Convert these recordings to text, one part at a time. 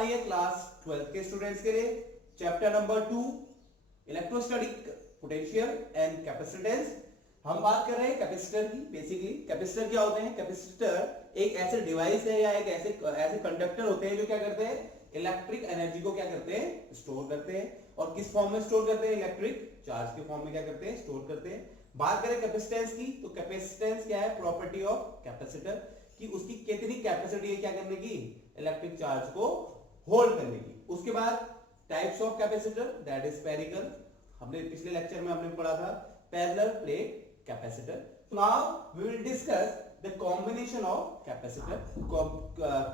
रही है class 12th के स्टूडेंट्स के लिए, chapter number 2 electrostatic potential and capacitance. हम बात कर रहे हैं कैपेसिटर की। बेसिकली कैपेसिटर क्या होते हैं? कैपेसिटर एक ऐसे डिवाइस है या एक ऐसे कंडक्टर होते हैं जो क्या करते हैं, इलेक्ट्रिक एनर्जी को क्या करते हैं, स्टोर करते हैं। और किस फॉर्म में स्टोर करते हैं? इलेक्ट्रिक चार्ज के फॉर्म में क्या करते हैं, स्टोर करते हैं। बात करें कैपेसिटेंस की, तो कैपेसिटेंस क्या है? प्रॉपर्टी ऑफ कैपेसिटर कि उसकी कितनी कैपेसिटी है क्या करने की, इलेक्ट्रिक चार्ज को होल्ड करने की। उसके बाद types of capacitor, that is spherical, हमने पिछले लेक्चर में हमने पढ़ा था parallel plate capacitor. Now we will discuss the combination of capacitor.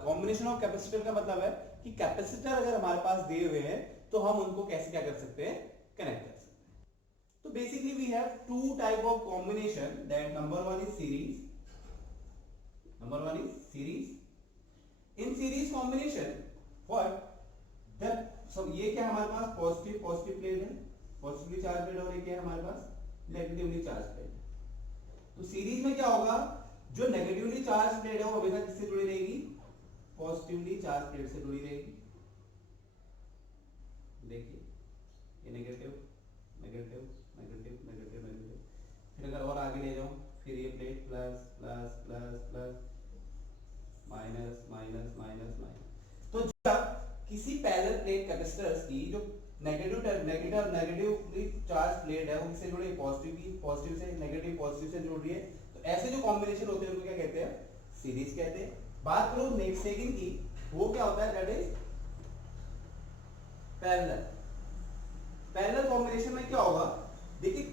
Combination of capacitor का मतलब है कि कैपेसिटर अगर हमारे पास दिए हुए हैं तो हम उनको कैसे क्या कर सकते हैं, कनेक्ट कर सकते हैं। तो basically we have two type of combination, that number one is series, number one is series. In series combination what that, so ये क्या हमारे पास पॉजिटिव प्लेट है, पॉजिटिवली चार्ज प्लेट, और ये क्या है हमारे पास, नेगेटिवली चार्ज प्लेट है। तो सीरीज में क्या होगा, जो नेगेटिवली चार्ज प्लेट है वो हमेशा किससे जुड़ी रहेगी, पॉजिटिवली चार्ज प्लेट से जुड़ी रहेगी। देखिए ये negative negative negative negative negative, फिर अगर और आगे ले जाऊं, फिर ये plate plus plus plus plus minus minus minus minus. तो जब किसी पैरेलल प्लेट कैपेसिटर्स की जो नेगेटिवली चार्ज प्लेट है वो किससे जुड़ी है, पॉजिटिव से, नेगेटिव पॉजिटिव से जुड़ रही है, तो ऐसे जो कॉम्बिनेशन होते हैं उनको क्या कहते हैं, सीरीज कहते हैं। बात करो नेक्स्ट सेकंड की, वो क्या होता है, that is parallel. Parallel combination में क्या होगा, देखिए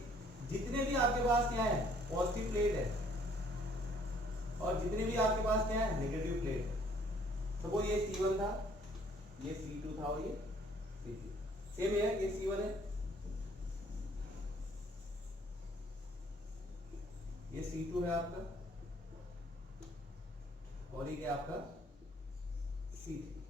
जितने भी आपके पास क्या है, पॉजिटिव प्लेट है, और जितने भी आपके पास क्या है, नेगेटिव प्लेट है। सपोज ये C1 था, ये C2 था, और ये C3 सेम है, ये C1 है, ये C2 है आपका, और ये क्या आपका C3।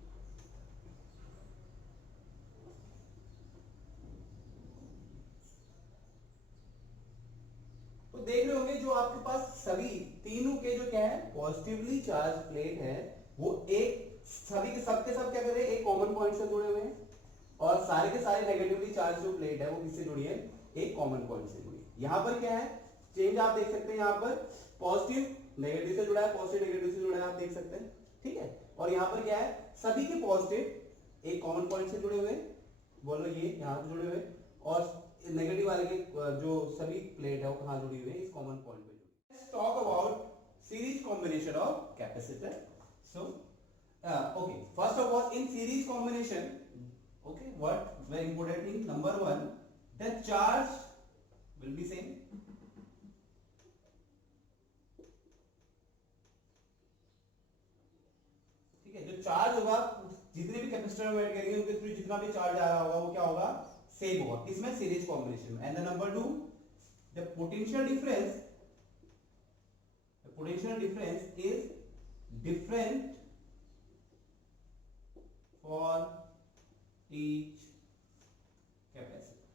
तो देख रहे होंगे जो आपके पास सभी तीनों के जो क्या है, पॉजिटिवली चार्ज प्लेट है, वो एक सभी के सब क्या कर रहे हैं, एक कॉमन पॉइंट से जुड़े हुए हैं। और सारे के सारे नेगेटिवली चार्ज जो प्लेट है वो किससे जुड़ी है, एक कॉमन पॉइंट से जुड़ी है। यहां पर क्या है, चेंज आप देख सकते हैं, यहां पर पॉजिटिव नेगेटिव से जुड़ा है, पॉजिटिव नेगेटिव से जुड़ा है, आप देख सकते हैं, ठीक है। और यहां पर क्या है, सभी के पॉजिटिव एक कॉमन पॉइंट से जुड़े हुए हैं, बोलो ये यहां से जुड़े हुए, और नेगेटिव वाले के जो सभी प्लेट है वो कहां जुड़ी हुई है, इस कॉमन पॉइंट पे जुड़ी। Let's talk about series combination of capacitor. So okay, first of all in series combination, okay, what very important thing, number one, the charge will be same, ठीक है। जो चार्ज होगा जितने भी कैपेसिटर में add करेंगे उनके थ्रू जितना भी चार्ज आ रहा होगा वो क्या होगा, सेम होगा, इसमें सीरीज कॉम्बिनेशन में। And the number two, the potential difference is different for each capacitor,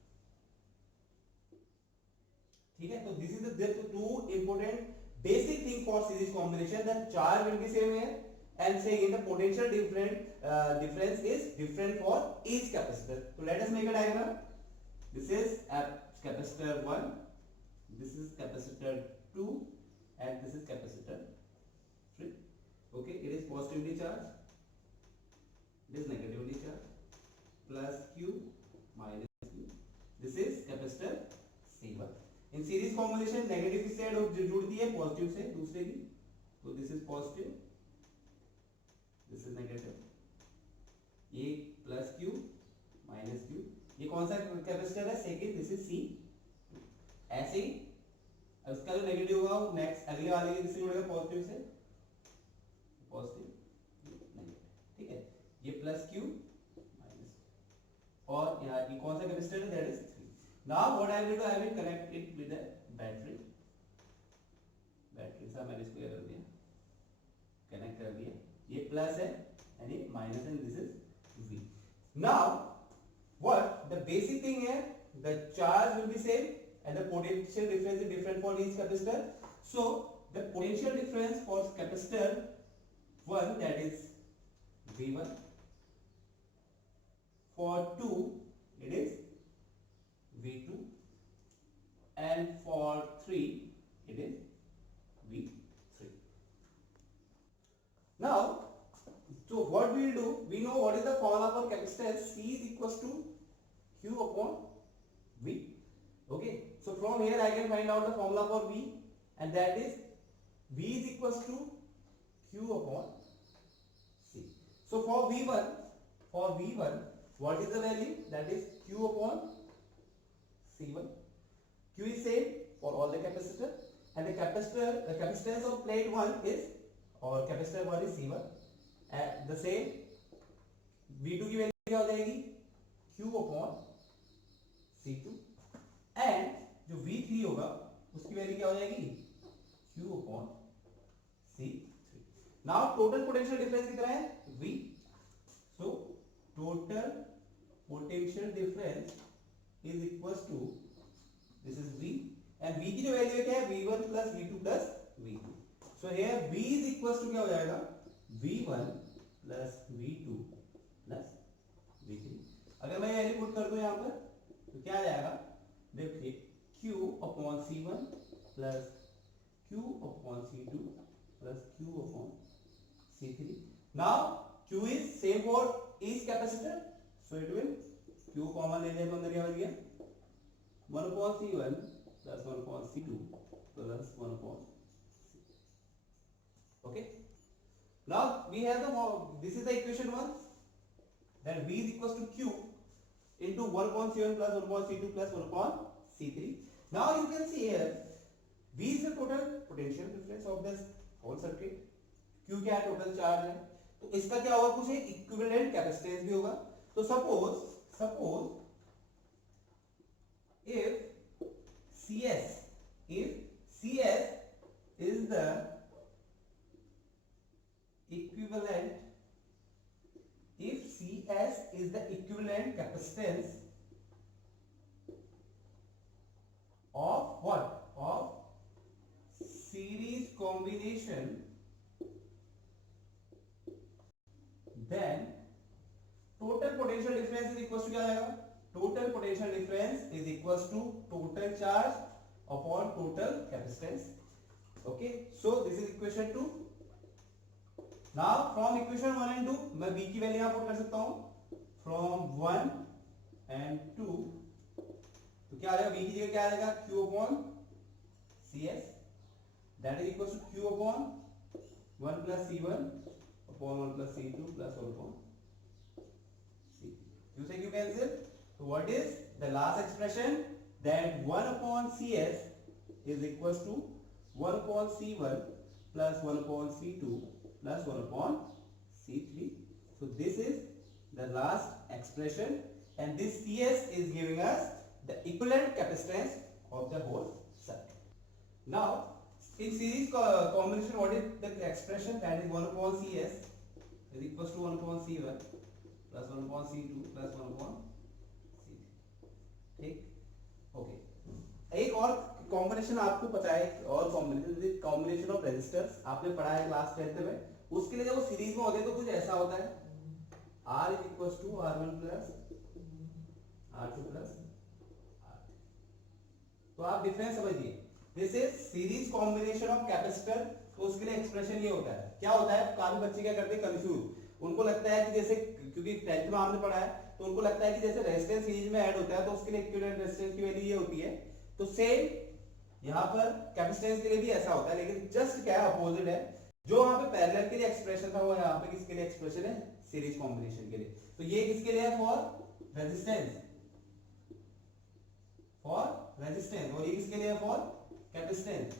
ठीक है। तो this is the two important basic thing for series combination, the charge will be same here, and saying the potential difference is different for each capacitor. So let us make a diagram. This is capacitor 1, this is capacitor 2, and this is capacitor 3. Okay, it is positively charged, it is negatively charged, plus q minus q. This is capacitor C1. In series combination negative की side जुड़ती है positive से दूसरे की, तो this is positive, this is negative, ये plus Q minus Q. ये कौन सा कैपेसिटर है, सेकंड, दिस इज सी। ऐसे ही उसका जो नेगेटिव होगा वो नेक्स्ट अगले वाले के किससे जुड़ेगा, पॉजिटिव से, पॉजिटिव नेगेटिव, ठीक है। ये प्लस क्यू माइनस, और यहाँ ये कौन सा कैपेसिटर है, that is 3। Now what I will do, I will connect it with a battery. Battery सा मैंने इसको कर दिया, कनेक्ट कर दिया, ये प्लस है and ये माइनस है, this is V. Now what the basic thing here, the charge will be same and the potential difference is different for each capacitor. So the potential difference for capacitor 1, that is V1, for 2 it is V2 and for 3 it is V3. Now so what we will do, we know what is the formula for capacitance. C is equals to Q upon V. Okay, so from here I can find out the formula for V, and that is V is equals to Q upon C. So for V1, what is the value? That is Q upon C1. Q is same for all the capacitor, and the capacitance of plate 1 is, or capacitor 1 is C1, and the same V2 की value क्या हो जाएगी? Q upon C2, and जो V3 होगा उसकी value क्या हो जाएगी? Q upon C3. Now total potential difference कितना है? V. So total potential difference is equals to, this is V, and V की जो वैल्यू क्या है? V1 plus V2 plus V2. So here V is equals to क्या हो जाएगा? V1 plus V2 plus V3. अगर मैं वैल्यू पुट कर दूं यहां पर तो क्या आ जाएगा? देखिए Q upon C1 plus Q upon C2 plus Q upon C3. Now Q is same for each capacitor, so it will Q common ले लिया तो अंदर क्या बच गया? 1 upon C1 plus 1 upon C2 plus 1 upon C3. Okay, now we have the, this is the equation 1, that V is equals to Q into 1 upon C1 plus 1 upon C2 plus 1 upon C3. Now you can see here V is the total potential difference of this whole circuit. Q क्या है? Total charge है, तो इसका क्या होगा? कुछ एक equivalent capacitance भी होगा. तो suppose if CS is the equivalent, if CS is the equivalent capacitance of what? Of series combination, then total potential difference is equals to क्या आएगा? Total potential difference is equals to total charge upon total capacitance. Okay, so this is equation 2. Now from equation 1 and 2 मैं V की value यहाँ put कर सकता हूँ. From 1 and 2 तो क्या आ जाएगा? V की जगह क्या आ जाएगा? Q upon CS, that is equals to Q upon 1 plus C1 upon 1 plus C2 plus 1 upon C3. Q से Q cancel. So what is the last expression? That 1 upon CS is equals to 1 upon C1 plus 1 upon C2 plus 1 upon C3. So this is the last expression, and this CS is giving us the equivalent capacitance of the whole circuit. Now in series combination, what is the expression? That is 1 upon CS is equals to 1 upon C1 plus 1 upon C2 plus 1 upon C3. ठीक, okay. एक और combination आपको पता है, और combination of resistors आपने पढ़ा है क्लास 10th में. उसके लिए जब वो सीरीज में होते हैं तो कुछ ऐसा होता है, R is equals to R1 plus R2 plus R3. तो आप डिफरेंस समझिए. This is series combination of capacitor. तो उसके लिए एक्सप्रेशन ये होता है. क्या होता है? काफी बच्चे क्या करते हैं? कंफ्यूज. उनको लगता है कि जैसे, क्योंकि 10th में हमने पढ़ा है, तो उनको लगता है कि जैसे रेजिस्टेंस सीरीज में ऐड होता है तो उसके लिए इक्विवेलेंट रेजिस्टेंस की वैल्यू ये होती है. तो सेम यहाँ पर कैपेसिटेंस के लिए भी ऐसा होता है, लेकिन जस्ट क्या है? अपोजिट है. जो वहां पे पैरेलल के लिए एक्सप्रेशन था वो यहाँ पे किसके लिए एक्सप्रेशन है? सीरीज कॉम्बिनेशन के लिए. तो ये किसके लिए है? फॉर रेजिस्टेंस, और ये किसके लिए है? For capacitance.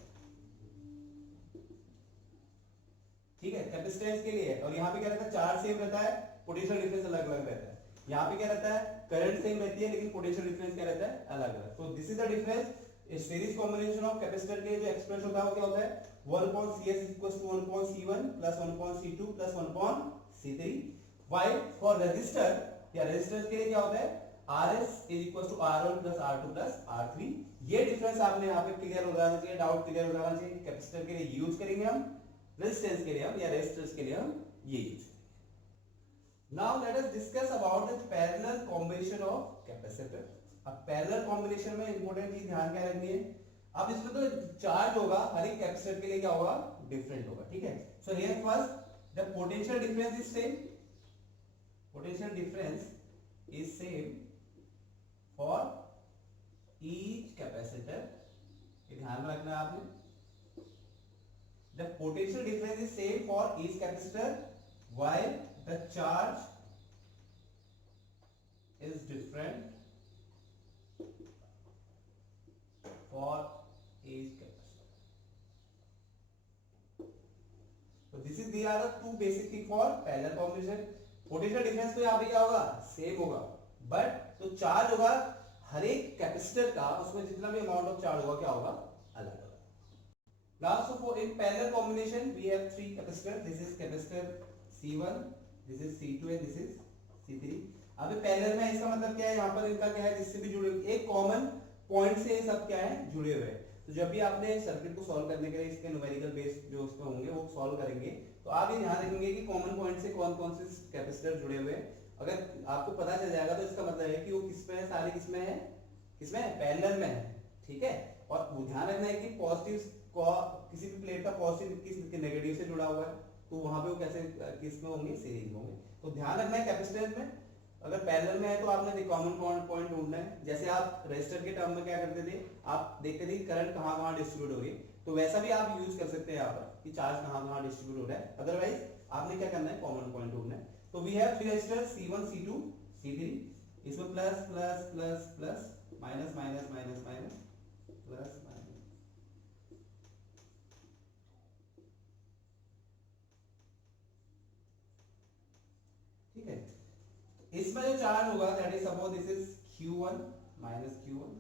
ठीक है, कैपेसिटेंस के लिए है. और यहाँ पे क्या रहता है? चार्ज सेम रहता है, पोटेंशियल डिफरेंस अलग अलग रहता है. यहाँ पे क्या रहता है? करंट सेम रहती है, लेकिन पोटेंशियल डिफरेंस क्या रहता है? अलग अलग. तो this is the difference. Series combination of capacitor के जो एक्सप्रेस होता है वो क्या होता है? 1 upon CS is equals to 1 upon C1 plus 1 upon C2 plus 1 upon C3. While for resistor, या रेजिस्टेंस के लिए क्या होता है? RS is equals to R1 plus R2 plus R3. ये डिफरेंस आपने यहाँ पे क्लियर हो जाना चाहिए, डाउट क्लियर हो जाना चाहिए. कैपेसिटर के लिए यूज करेंगे हम, रेजिस्टेंस के लिए हम, या रेजिस्टर्स के लिए हम ये यूज करेंगे. Now let us discuss about the parallel combination of capacitor. अब पैरेलल कॉम्बिनेशन में इंपॉर्टेंट चीज ध्यान क्या रखनी है, अब इसमें तो चार्ज होगा हर एक कैपेसिटर के लिए क्या होगा, डिफरेंट होगा, ठीक है। So here first the potential difference is same, potential difference is same for each capacitor, ये ध्यान में रखना है आपने। The potential difference is same for each capacitor while the charge is different for each capacitor. So this is, these are the two basic thing for parallel combination. Potential difference तो यहाँ पे क्या होगा, सेम होगा, but तो charge होगा हर एक capacitor का, उसमें जितना भी अमाउंट ऑफ चार्ज होगा क्या होगा, अलग अलग। Now so for in parallel combination we have three capacitors. This is capacitor C1, this is C2 and this is C3। अभी पैरेलल में इसका मतलब क्या है, यहाँ पर इनका क्या है, जिससे भी जुड़े एक कॉमन पॉइंट से ये सब क्या है, जुड़े हुए हैं। तो जब भी आपने सर्किट को सॉल्व करने के लिए इसके न्यूमेरिकल बेस जो उसमें होंगे वो सॉल्व करेंगे, तो आप ये ध्यान रखेंगे कि कॉमन पॉइंट से कौन कौन से कैपेसिटर जुड़े हुए हैं। अगर आपको पता चल जाएगा तो इसका मतलब है कि वो किसमें है, सारे किसमें है, किसमें है, पैरेलल में है, ठीक है। और ध्यान रखना है कि पॉजिटिव किसी भी प्लेट का पॉजिटिव किस नेगेटिव से जुड़ा हुआ है, तो वहां पे वो कैसे किस में होंगे, सीरीज में होंगे। तो ध्यान रखना है कैपेसिटेंस में अगर पैरेलल में है तो आपने कॉमन पॉइंट ढूंढना है। जैसे आप रेजिस्टर के टर्म में क्या करते थे, आप देखते थे करंट कहां कहां डिस्ट्रीब्यूट हो रही है, तो वैसा भी आप यूज कर सकते हैं यहाँ पर कि चार्ज कहां कहां डिस्ट्रीब्यूट हो रहा है। अदरवाइज आपने क्या करना है, कॉमन पॉइंट ढूंढना है। तो we have three resistor C1 C2 C3, इसमें plus plus plus plus minus minus minus minus plus minus, ठीक है। इसमें जो चार्ज होगा that is suppose this is Q1 minus Q1,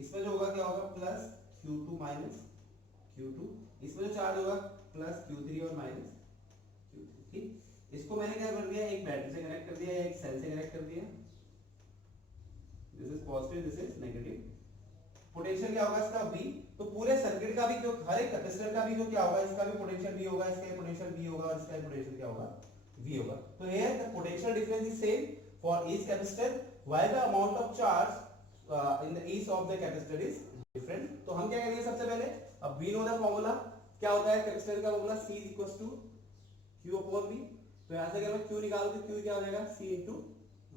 इसमें जो होगा क्या होगा, प्लस Q2 माइनस Q2, इसमें जो चार्ज होगा प्लस Q3 और माइनस Q3, ठीक। इसको मैंने क्या कर दिया, एक बैटरी से कनेक्ट कर दिया, एक सेल से कनेक्ट कर दिया, this is positive this is negative. Potential क्या होगा इसका V, तो पूरे सर्किट का भी जो हर एक कैपेसिटर का भी जो क्या होगा, इसका भी पोटेंशियल V होगा, इसका पोटेंशियल V होगा और इसका पोटेंशियल क्या होगा, V होगा। तो here the potential difference is same for each capacitor while the amount of charge in the each of the capacitor is different। तो हम क्या करेंगे सबसे पहले, अब V नो द फॉर्मूला क्या होता है, कैपेसिटर का formula C Q upon V। तो यहां से अगर मैं Q निकालूं तो Q क्या हो जाएगा, C into V,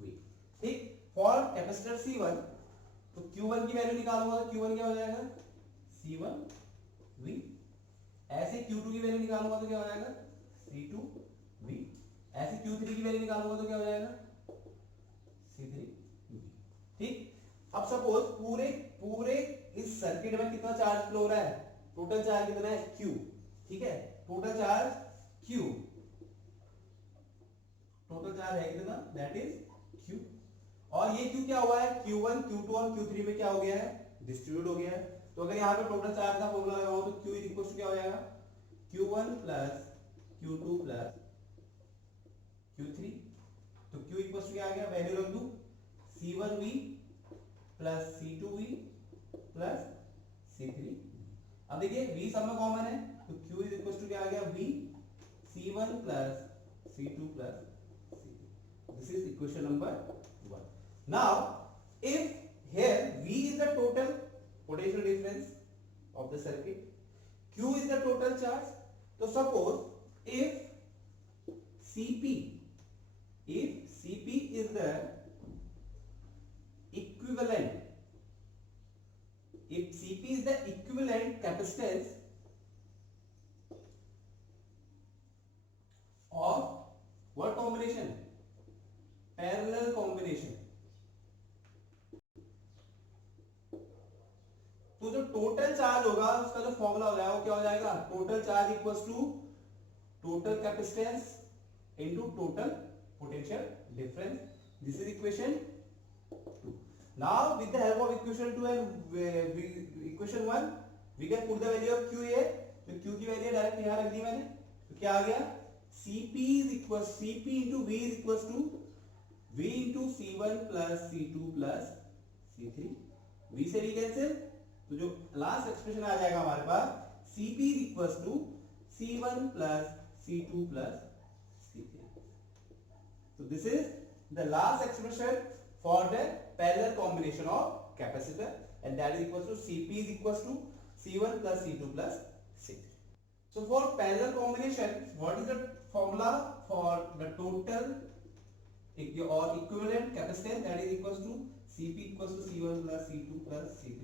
ठीक। फॉर कैपेसिटर C1 तो Q1 की वैल्यू निकालूंगा तो Q1 क्या हो जाएगा, C1 V। ऐसे Q2 की वैल्यू निकालूंगा तो क्या हो जाएगा, C2 V। ऐसे Q3 की वैल्यू निकालूंगा तो क्या हो जाएगा, C3 V, ठीक। अब सपोज पूरे पूरे इस सर्किट में कितना चार्ज फ्लो हो रहा है, टोटल चार्ज कितना है, Q, ठीक है। Total charge Q, total charge है कितना, दैट इज Q। और ये Q क्या हुआ है, Q1 Q2 और Q3 में क्या हो गया है, डिस्ट्रीब्यूट हो गया है। तो अगर यहाँ पे टोटल चार्ज का फॉर्मूला लगाऊं तो Q इज इक्वल टू क्या हो जाएगा, Q1 plus Q2 plus Q3। तो Q इक्वल टू क्या आ गया, वैल्यू रख दूं C1V plus C2V plus C3। अब देखिए V सब में कॉमन है तो Q इज इक्वल टू क्या आ गया, V C1 plus C2 plus C3। This is equation number 1। Now if here V is the total potential difference of the circuit, Q is the total charge, so suppose if CP is the equivalent, if CP is the equivalent capacitance of what combination, parallel combination, तो जो total charge होगा उसका जो formula हो जाएगा वो क्या हो जाएगा, total charge equals to total capacitance into total potential difference. This is equation 2। Now with the help of equation 2 and equation 1 we can put the value of Q here। तो Q की value direct यहां रख दी मैंने, तो क्या आ गया, CP is equal CP into V is equals to V into C1 plus C2 plus C3। V से V cancel, तो जो लास्ट एक्सप्रेशन आ जाएगा हमारे पास Cp is equals to C1 plus C2 plus C3। So this is the last expression for the parallel combination of capacitor, and that is equals to Cp is equals to C1 plus C2 plus C3. So for parallel combination, what is the formula for the total or equivalent capacitance? That is equals to Cp equals to C1 plus C2 plus C3.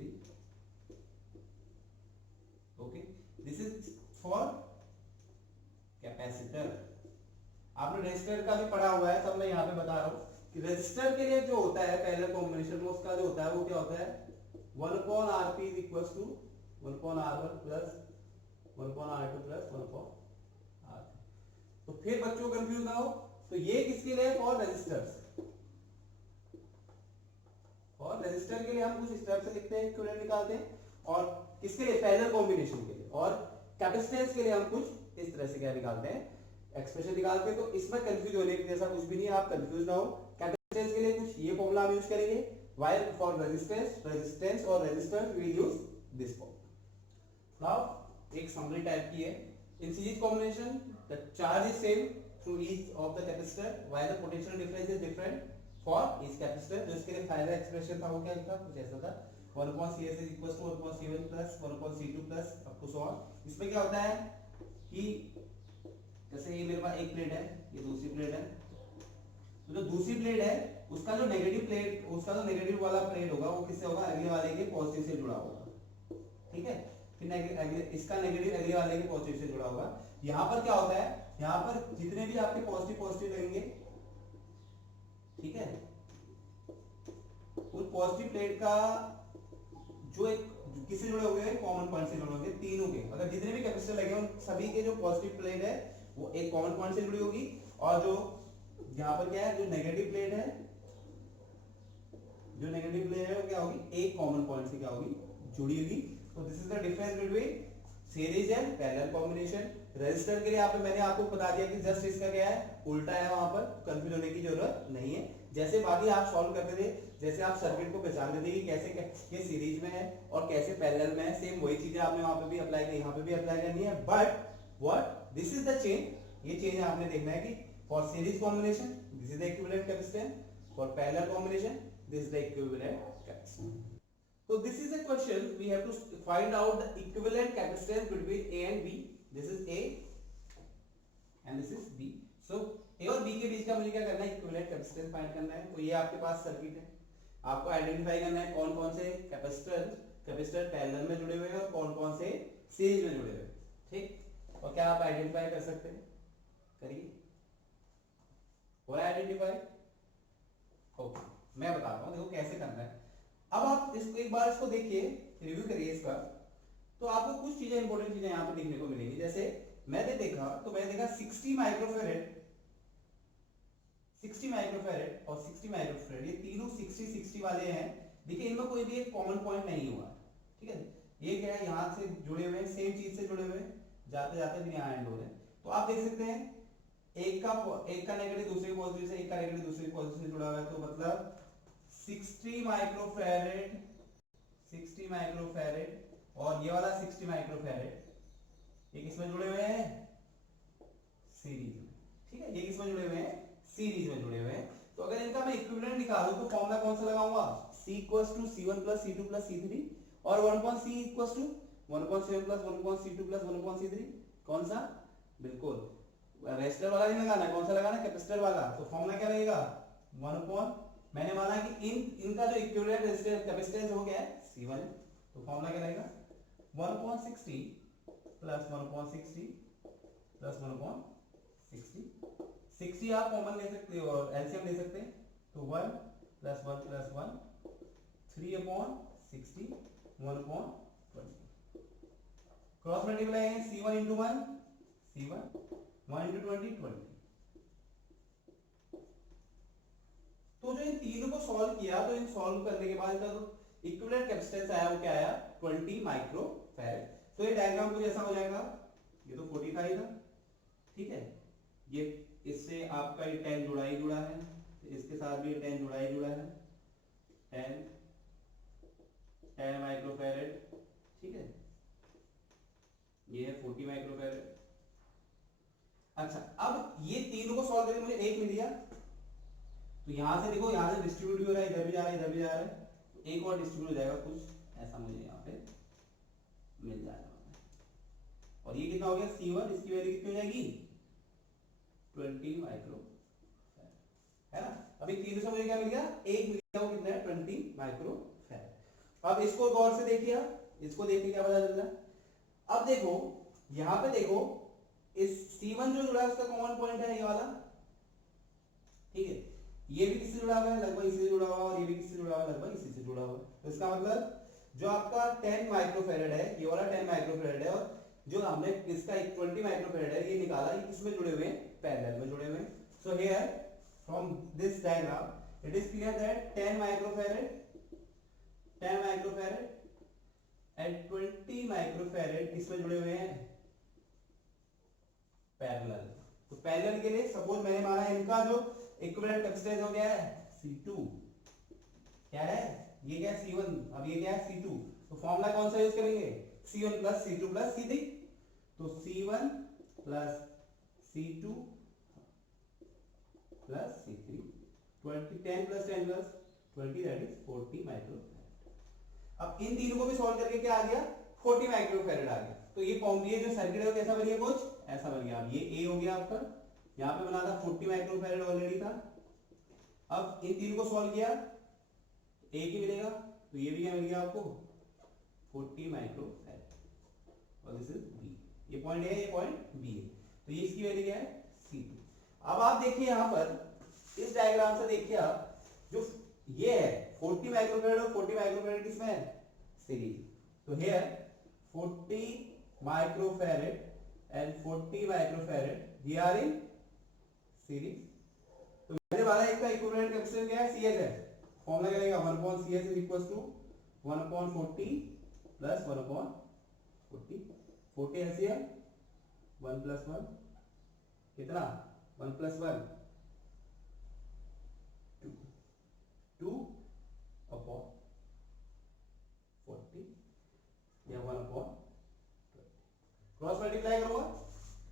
Okay, this is for capacitor. आपने resistor का भी पढ़ा हुआ है, सब मैं यहाँ पे बता रहा हूँ कि रेजिस्टर के लिए जो होता है पैरेलल कॉम्बिनेशन में, उसका जो होता है वो क्या होता है 1/Rp is equals to 1/R1 plus 1/R2 plus 1/R3. तो फिर बच्चों कंफ्यूज ना हो, तो ये किसके लिए? For resistors. और रेजिस्टर के लिए हम कुछ स्टेप से लिखते हैं, इक्विवेलेंट निकालते हैं, और किसके लिए? पैरेलल कॉम्बिनेशन के लिए. और कैपेसिटेंस के लिए हम कुछ इस तरह से क्या निकालते हैं, एक्सप्रेशन निकालते हैं. तो इसमें कंफ्यूज होने की जैसा कुछ भी नहीं है, आप कंफ्यूज ना हो. कैपेसिटेंस के लिए कुछ ये फॉर्मूला हम यूज करेंगे, व्हाइल फॉर रेजिस्टेंस और resistance we will use this formula. Now एक समरी टाइप की है. In series combination the charge is same through each of the capacitor while the potential difference is different for each capacitor. जो इसके लिए final expression था वो क्या था? कुछ ऐसा था 1/CS is equals to 1/C1 plus 1/C2 plus up to so on. इसमें क्या होता है कि जैसे ये मेरे पास एक प्लेट है, ये दूसरी प्लेट है, तो जो दूसरी प्लेट है उसका जो नेगेटिव वाला प्लेट होगा वो किससे होगा? अगले वाले के पॉजिटिव से जुड़ा होगा. ठीक है, फिर इसका नेगेटिव अगले वाले के पॉजिटिव से जुड़ा होगा. यहाँ पर क्या होता है, यहाँ पर जितने भी आपके पॉजिटिव लगेंगे, ठीक है, उन पॉजिटिव प्लेट का जो एक किससे जुड़े हुए हैं? कॉमन पॉइंट से जुड़े होंगे. तीनों के अगर जितने भी कैपेसिटर लगे उन सभी के जो पॉजिटिव प्लेट है वो एक कॉमन पॉइंट से जुड़ी होगी, और जो यहाँ पर क्या है, जो नेगेटिव प्लेट है वो क्या होगी? एक कॉमन पॉइंट से क्या होगी? जुड़ी होगी. तो this is the difference between series and parallel combination. Resistor के लिए मैंने आपको बता दिया कि जस्ट इसका क्या है, उल्टा है, वहां पर कंफ्यूज होने की जरूरत नहीं है. जैसे बाकी आप सॉल्व करते थे, जैसे आप सर्किट को पहचानते थे कि कैसे ये सीरीज में है और कैसे पैरेलल में है, सेम वही चीजें आपने वहां पे भी अप्लाई की, यहाँ पे भी अप्लाई करनी है. But what this is the change, ये चेंज आपने देखना है कि for series combination this is the equivalent capacitance, for parallel combination this is the equivalent capacitance. So this is a question we have to find out the equivalent capacitance between A and B. This is A and this is B. So A और B के बीच का मुझे क्या करना है? Equivalent capacitance find करना है. तो ये आपके पास सर्किट है, आपको आइडेंटिफाई करना है कौन कौन से कैपेसिटर पैरेलल में जुड़े हुए हैं और कौन कौन से सीरीज में जुड़े हुए हैं. ठीक, और क्या आप आइडेंटिफाई कर सकते हैं? करिए. और आइडेंटिफाई ओके, मैं बताता हूँ, देखो कैसे करना है. अब आप इसको एक बार इसको देखिए, रिव्यू करिए इसका, तो आपको कुछ चीजें इंपॉर्टेंट चीजें यहाँ पे देखने को मिलेंगी. जैसे मैंने देखा 60 माइक्रोफैरेड और 60 माइक्रोफैरेड, ये तीनों 60 वाले हैं. देखिए इनमें कोई भी एक कॉमन पॉइंट नहीं हुआ. ठीक है, ये क्या है, यहाँ से जुड़े हुए हैं, सेम चीज से जुड़े हुए हैं, जाते जाते फिर यहाँ एंड हो रहे हैं. तो आप देख सकते हैं एक का नेगेटिव दूसरे पॉजिटिव से, एक का नेगेटिव दूसरे पॉजिटिव से जुड़ा हुआ है. तो मतलब 60 माइक्रोफैरेड और ये वाला 60 माइक्रोफैरेड, ये किसमें जुड़े हुए हैं? सीरीज में. ठीक है, ये किसमें जुड़े हुए हैं? सीरीज में जुड़े हुए हैं. तो अगर इनका मैं इक्विवेलेंट निकालूं तो फॉर्मूला कौन सा लगाऊंगा? C equals to C1 plus C2 plus C3, और 1/C equals to 1/7 plus 1/C2 plus 1/C3. कौन सा? बिल्कुल रेजिस्टर वाला नहीं लगाना है. कौन सा लगाना है? कैपेसिटर वाला. तो फॉर्मूला क्या रहेगा? 1/, मैंने माना कि इनका जो इक्विवेलेंट रेजिस्टेंस कैपेसिटेंस हो गया है C1, तो फॉर्मूला क्या रहेगा? 1/60 प्लस 1/60 प्लस 1/60. 60 आप कॉमन ले सकते हो और एलसीएम ले सकते हैं. तो 1 प्लस 1 प्लस 1 3/60 1/20. क्रॉस मल्टीप्लाई है, C1 into 1 C1, 1 into 20 20. तो जो इन तीनों को सॉल्व किया, तो इन सॉल्व करने के बाद इनका जो इक्विवेलेंट कैपेसिटेंस आया वो क्या आया? 20 माइक्रोफैरेड. तो ये डायग्राम कुछ ऐसा हो जाएगा. ये तो 40 था ही था. ठीक है, ये इससे आपका ये 10 जुड़ा ही जुड़ा है, इसके साथ भी ये 10 जुड़ा ही जुड़ा है. 10 माइक्रोफैरेड. ठीक है, ये है 40 माइक्रोफैरेड. अच्छा, अब ये तीनों को सॉल्व करके मुझे एक मिल गया. तो यहाँ से देखो, यहाँ से डिस्ट्रीब्यूट भी हो रहा है, इधर भी जा रहा है, इधर भी जा रहा है, तो एक और डिस्ट्रीब्यूट हो जाएगा, कुछ ऐसा मुझे यहाँ पे मिल जाएगा। और ये कितना हो गया C1, इसकी वैल्यू कितनी हो जाएगी 20 माइक्रो, है ना। अभी तीनों से मुझे क्या मिल गया, एक मिल गया, वो कितना है 20 माइक्रो फैराड। अब इसको गौर से देखिए, इसको देखिए क्या पता चल रहा है। अब देखो यहाँ पे देखो, इस C1 जो जुड़ा है उसका कॉमन पॉइंट है ये वाला, ठीक है। ये भी किससे जुड़ा हुआ है, लगभग इससे जुड़ा हुआ है, और ये भी किससे जुड़ा हुआ है, लगभग इसी से जुड़ा हुआ है। तो इसका मतलब जो आपका 10 माइक्रोफैराड है, ये वाला 10 माइक्रोफैराड है, और जो हमने इसका 20 माइक्रोफैराड है ये निकाला, ये किसमें जुड़े हुए हैं, पैरेलल में जुड़े हुए हैं। So here from this diagram it is clear that 10 microfarad and 20 microfarad किसमें जुड़े हुए हैं, पैरेलल। तो पैरेलल के लिए सपोज मैंने माना इनका जो इक्विवेलेंट कैपेसिटेंस हो गया है C2, क्या है ये, क्या है C1, अब ये क्या है C2। तो फॉर्मूला कौन सा यूज करेंगे, C1 plus C2 plus C3। तो C1 plus C2 plus C3, 20 10 plus 10 plus 20, that is 40 microfarad. अब इन तीनों को भी सॉल्व करके क्या आ गया, 40 माइक्रोफैराड आ गया। तो ये जो सर्किट है वो कैसा बन गया, कुछ ऐसा बन गया। अब ये A हो गया आपका, यहाँ पे बना था 40 माइक्रोफैराड ऑलरेडी था। अब इन तीनों को सॉल्व किया, A की मिलेगा, तो ये भी क्या मिल गया आपको 40 माइक्रोफैराड, और दिस इज B। ये पॉइंट है, ये पॉइंट B है, तो ये इसकी वैल्यू क्या है C2। अब आप देखिए यहाँ पर इस डायग्राम से देखिए आप, जो ये है 40 माइक्रोफैराड और 40 माइक्रोफैराड किसमें है, सीरीज। तो here 40 microfarad and 40 microfarad they are in series। तो मैंने वाला एक का इक्विवेलेंट कैपेसिटेंस क्या है, CS है। फॉर्मूला क्या रहेगा, 1/CS is equals to 1/40 plus 1/40, 40 LCM 1 plus 1 कितना, 1 plus 1 2 upon 40 या 1/20। क्रॉस मल्टीप्लाई करूंगा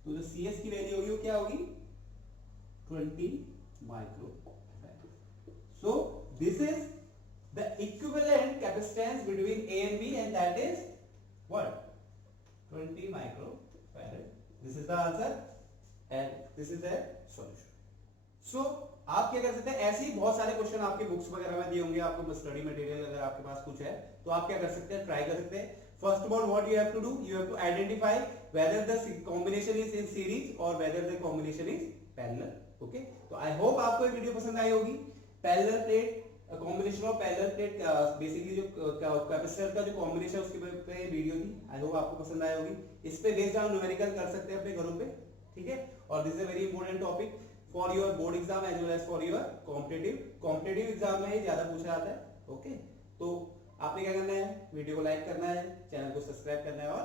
तो जो CS की वैल्यू होगी वो क्या होगी 20 microfarad. So this is the equivalent capacitance between A and B, and that is what 20 microfarad. This is the answer and this is the solution। so आप क्या कर सकते हैं, ऐसे ही बहुत सारे क्वेश्चन आपके बुक्स वगैरह में दिए होंगे, आपको स्टडी मटेरियल अगर आपके पास कुछ है तो आप क्या कर सकते हैं, ट्राई कर सकते हैं। First of all what you have to do, you have to identify whether the combination is in series और whether the combination is parallel. Okay, तो आई होप आपको ये वीडियो पसंद आई होगी। Parallel plate combination of parallel plate, basically जो capacitor का जो कॉम्बिनेशन उसके पे वीडियो थी, आई होप आपको पसंद आई होगी। इस पे बेस्ड आप न्यूमेरिकल कर सकते हैं अपने घरों पे, ठीक है। और this is a very important topic for your board exam as well as for your competitive exam में ये ज्यादा पूछा जाता है। ओके, तो आपने क्या करना है, वीडियो को लाइक करना है, चैनल को सब्सक्राइब करना है और